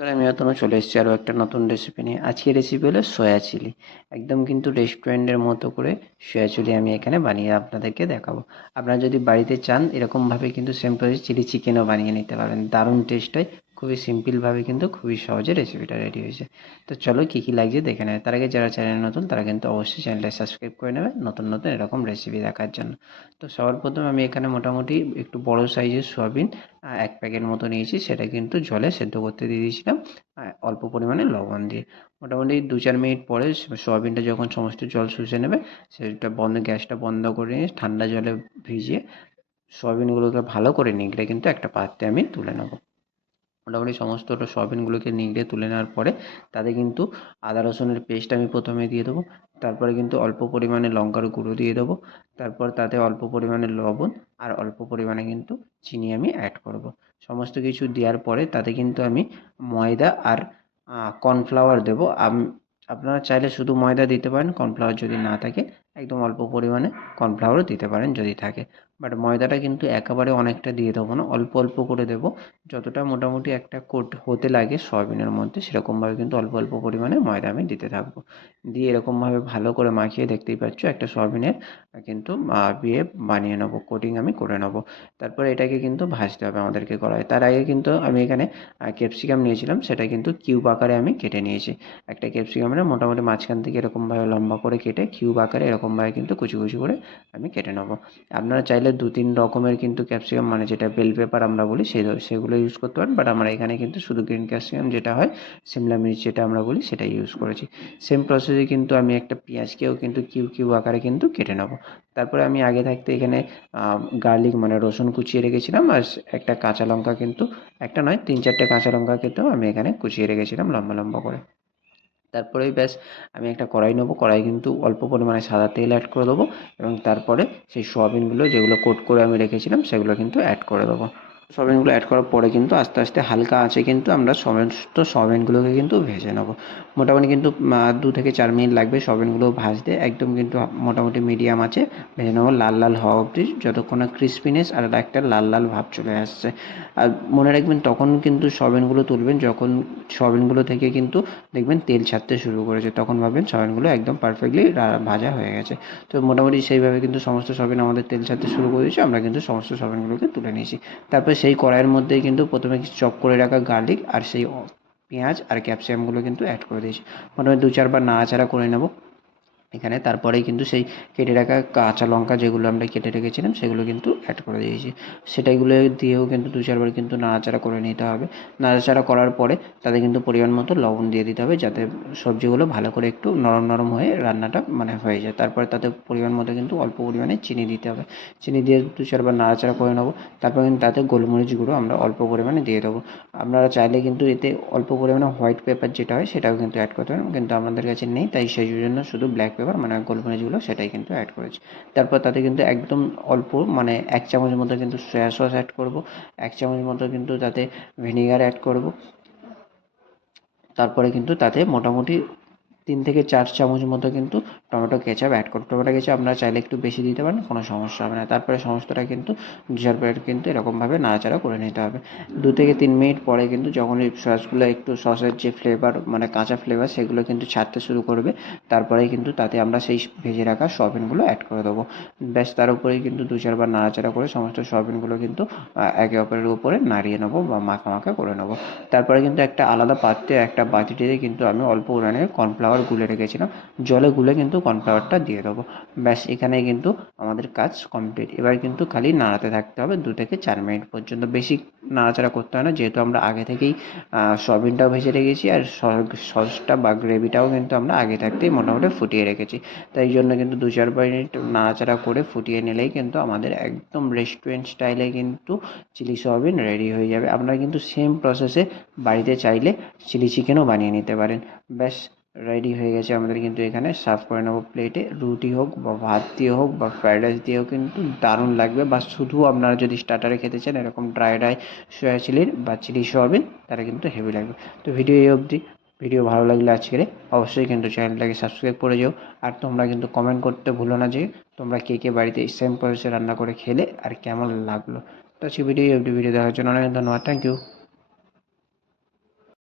আমি তোমার চলে এসেছি আরও একটা নতুন রেসিপি নিয়ে। আজকে রেসিপি হলো সয়া চিলি একদম কিন্তু রেস্টুরেন্টের মতো করে সয়া চিলি আমি এখানে বানিয়ে আপনাদেরকে দেখাবো। আপনারা যদি বাড়িতে চান, এরকমভাবে কিন্তু সেম প্রসেস চিলি চিকেনও বানিয়ে নিতে পারেন। দারুণ টেস্ট হয়। খুবই সিম্পলভাবে কিন্তু খুবই সহজে রেসিপিটা রেডি হয়েছে। তো চলো কী কী লাগছে দেখে নেবে তার আগে যারা চ্যানেল নতুন, তারা কিন্তু অবশ্যই চ্যানেলটা সাবস্ক্রাইব করে নেবে নতুন নতুন এরকম রেসিপি দেখার জন্য। তো সবার প্রথমে আমি এখানে মোটামুটি একটু বড় সাইজের সোয়াবিন এক প্যাকেট মতো নিয়েছি। সেটা কিন্তু জলে সেদ্ধ করতে দিয়ে দিয়েছিলাম অল্প পরিমাণে লবণ দিয়ে। মোটামুটি দু চার মিনিট পরে সোয়াবিনটা যখন সমস্ত জল শুষে নেবে, সেটা বন্ধ, গ্যাসটা বন্ধ করে নিয়ে ঠান্ডা জলে ভিজিয়ে সোয়াবিনগুলোকে ভালো করে নিগড়ে কিন্তু একটা পাত্রে আমি তুলে নেব। মোটামুটি সমস্ত সোয়াবিনগুলোকে নিগড়ে তুলে নেওয়ার পরে তাতে কিন্তু আদা রসুনের পেস্ট আমি প্রথমে দিয়ে দেবো, তারপরে কিন্তু অল্প পরিমাণে লঙ্কার গুঁড়ো দিয়ে দেবো, তারপর তাতে অল্প পরিমাণে লবণ আর অল্প পরিমাণে কিন্তু চিনি আমি অ্যাড করব। সমস্ত কিছু দেওয়ার পরে তাতে কিন্তু আমি ময়দা আর কর্নফ্লাওয়ার দেবো। আপনারা চাইলে শুধু ময়দা দিতে পারেন কর্নফ্লাওয়ার যদি না থাকে, একদম অল্প পরিমাণে কর্নফ্লাওয়ারও দিতে পারেন যদি থাকে। বাট ময়দাটা কিন্তু একেবারে অনেকটা দিয়ে দেবো না, অল্প অল্প করে দেবো। যতটা মোটামুটি একটা কোট হতে লাগে সয়াবিনের মধ্যে, সেরকমভাবে কিন্তু অল্প অল্প পরিমাণে ময়দা আমি দিতে থাকব। দিয়ে এরকমভাবে ভালো করে মাখিয়ে দেখতেই পাচ্ছ, একটা সয়াবিনের কিন্তু বিয়ে বানিয়ে নেব কোটিং আমি করে নেব। তারপরে এটাকে কিন্তু ভাজতে হবে আমাদেরকে কড়াই তার আগে কিন্তু আমি এখানে ক্যাপসিকাম নিয়েছিলাম, সেটা কিন্তু কিউব আকারে আমি কেটে নিয়েছি। একটা ক্যাপসিকামের মোটামুটি মাঝখান থেকে এরকমভাবে লম্বা করে কেটে কিউব আকারে এরকমভাবে কিন্তু কুচি কুচি করে আমি কেটে নেব। আপনারা চাইলে দু তিন রকমের কিন্তু ক্যাপসিকাম মানে যেটা বেল পেপার আমরা বলি, সেই সেগুলো ইউজ করতে পারেন। বাট আমরা এখানে কিন্তু শুধু গ্রিন ক্যাপসিকাম যেটা হয় সিমলা মির্চ যেটা আমরা বলি সেটা ইউজ করেছি। সেম প্রসেসে কিন্তু আমি একটা পেঁয়াজকেও কিন্তু কিউ কিউ আকারে কিন্তু কেটে নেব। তারপরে আমি আগে থাকতে এখানে গার্লিক মানে রসুন কুচিয়ে রেখেছিলাম, আর একটা কাঁচা লঙ্কা কিন্তু, একটা নয়, তিন চারটে কাঁচা লঙ্কা কিন্তু আমি এখানে কুচিয়ে রেখেছিলাম লম্বা লম্বা করে। তারপরেই ব্যাস আমি একটা কড়াই নেব। কড়াই কিন্তু অল্প পরিমাণে সাদা তেল অ্যাড করে দেবো এবং তারপরে সেই সোয়াবিনগুলো যেগুলো কোট করে আমি রেখেছিলাম সেগুলো কিন্তু অ্যাড করে দেবো। সোয়াবিনগুলো অ্যাড করার পরে কিন্তু আস্তে আস্তে হালকা আঁচে কিন্তু আমরা সমস্ত সোয়াবিনগুলোকে কিন্তু ভেজে নেব। মোটামুটি কিন্তু দু থেকে চার মিনিট লাগবে সোয়াবিনগুলো ভাজতে। একদম কিন্তু মোটামুটি মিডিয়াম আছে ভেজে নেব। লাল লাল হওয়া অবধি যতক্ষণ ক্রিসপিনেস আর একটা লাল লাল ভাব চলে আসছে। আর মনে রাখবেন তখন কিন্তু সোয়াবিনগুলো তুলবেন যখন সোয়াবিনগুলো থেকে কিন্তু দেখবেন তেল ছাড়তে শুরু করেছে। তখন ভাববেন সয়াবিনগুলো একদম পারফেক্টলি ভাজা হয়ে গেছে। তো মোটামুটি সেইভাবে কিন্তু সমস্ত সয়াবিন আমাদের তেল ছাড়তে শুরু করে দিয়েছে, আমরা কিন্তু সমস্ত সয়াবিনগুলোকে তুলে নিয়েছি। তারপর সেই কড়াইয়ের মধ্যেই কিন্তু প্রথমে চপ করে রাখা গার্লিক আর সেই পেঁয়াজ আর ক্যাপসিকামগুলো কিন্তু অ্যাড করে দিয়েছি। মোটামুটি দু চারবার নাড়াচাড়া করে নেব। এখানে তারপরেই কিন্তু সেই কেটে রাখা কাঁচা লঙ্কা যেগুলো আমরা কেটে রেখেছিলাম, সেগুলো কিন্তু অ্যাড করে দিয়েছি। সেটাগুলো দিয়েও কিন্তু দু চারবার কিন্তু নাড়াচাড়া করে নিতে হবে। নাড়াচাড়া করার পরে তাতে কিন্তু পরিমাণ মতো লবণ দিয়ে দিতে হবে, যাতে সবজিগুলো ভালো করে একটু নরম নরম হয়ে রান্নাটা মানে হয়ে যায়। তারপরে তাতে পরিমাণ মতো কিন্তু অল্প পরিমাণে চিনি দিতে হবে। চিনি দিয়ে দু চারবার নাড়াচাড়া করে নেব, তারপর কিন্তু তাতে গোলমরিচ গুঁড়ো আমরা অল্প পরিমাণে দিয়ে দেবো। আপনারা চাইলে কিন্তু এতে অল্প পরিমাণে হোয়াইট পেপার যেটা হয় সেটাও কিন্তু অ্যাড করতে পারেন, কিন্তু আমাদের কাছে নেই, তাই সেই জন্য শুধু ব্ল্যাক পেপার মানে গোলমরিচগুলো সেটাই কিন্তু অ্যাড করেছি। তারপর তাতে কিন্তু একদম অল্প মানে এক চামচ মতো কিন্তু সয়া সস অ্যাড করব, এক চামচ মতো কিন্তু তাতে ভিনিগার অ্যাড করব। তারপরে কিন্তু তাতে মোটামুটি তিন থেকে চার চামচ মতো কিন্তু টমেটো কেচাপ অ্যাড করব টমেটো কেচাপ আপনারা চাইলে একটু বেশি দিতে পারেন, কোনো সমস্যা হবে না। তারপরে সমস্তটা কিন্তু প্লেট কিন্তু এরকমভাবে নাড়াচাড়া করে নিতে হবে। দু থেকে তিন মিনিট পরে কিন্তু যখন এই সসগুলো একটু সসের যে ফ্লেভার মানে কাঁচা ফ্লেভার সেগুলো কিন্তু ছাড়তে শুরু করবে, তারপরেই কিন্তু তাতে আমরা সেই ভেজে রাখা সয়াবিনগুলো অ্যাড করে দেবো। ব্যাস, তার উপরেই কিন্তু দু চারবার নাড়াচাড়া করে সমস্ত সয়াবিনগুলো কিন্তু একে অপরের উপরে নাড়িয়ে নেব বা মাখা মাখা করে নেব। তারপরে কিন্তু একটা আলাদা পাত্রে একটা বাটিতে কিন্তু আমি অল্প পরিমাণে কর্নফ্লাওয়ার গুলে রেখেছিলাম, জলে গুলে কিন্তু কর্নফ্লাওয়ারটা দিয়ে দেবো। ব্যাস এখানে কিন্তু আমাদের কাজ কমপ্লিট এবার কিন্তু খালি নাড়াতে থাকতে হবে দু থেকে চার মিনিট পর্যন্ত। বেশি নাড়াচাড়া করতে হয় না, যেহেতু আমরা আগে থেকেই সয়াবিনটাও ভেজে রেখেছি আর সসটা বা গ্রেভিটাও কিন্তু আমরা আগে থাকতেই মোটামুটি ফুটিয়ে রেখেছি। তাই জন্য কিন্তু দু চার মিনিট নাড়াচাড়া করে ফুটিয়ে নিলেই কিন্তু আমাদের একদম রেস্টুরেন্ট স্টাইলে কিন্তু চিলি সয়াবিন রেডি হয়ে যাবে। আপনারা কিন্তু সেম প্রসেসে বাড়িতে চাইলে চিলি চিকেনও বানিয়ে নিতে পারেন। ব্যাস রেডি হয়ে গেছে। আমাদের কিন্তু এখানে সার্ভ করে নেব প্লেটে রুটি হোক বা ভাত দিয়ে হোক বা ফ্রাইড রাইস দিয়েও কিন্তু দারুণ লাগবে বা শুধু আপনারা যদি স্টার্টারে খেতে চান, এরকম ড্রাই ড্রাই সয়া চিলির বা চিলি সয়াবিন তারা কিন্তু হেভি লাগবে। তো ভিডিও এই অবধি। ভিডিও ভালো লাগলে আজকের অবশ্যই কিন্তু চ্যানেলটাকে সাবস্ক্রাইব করে যাও। আর তোমরা কিন্তু কমেন্ট করতে ভুলো না যে তোমরা কে কে বাড়িতে সেম প্রসেসে রান্না করে খেলে আর কেমন লাগল। তো আজকে ভিডিও এই অবধি। ভিডিও দেখার জন্য অনেক ধন্যবাদ। Thank you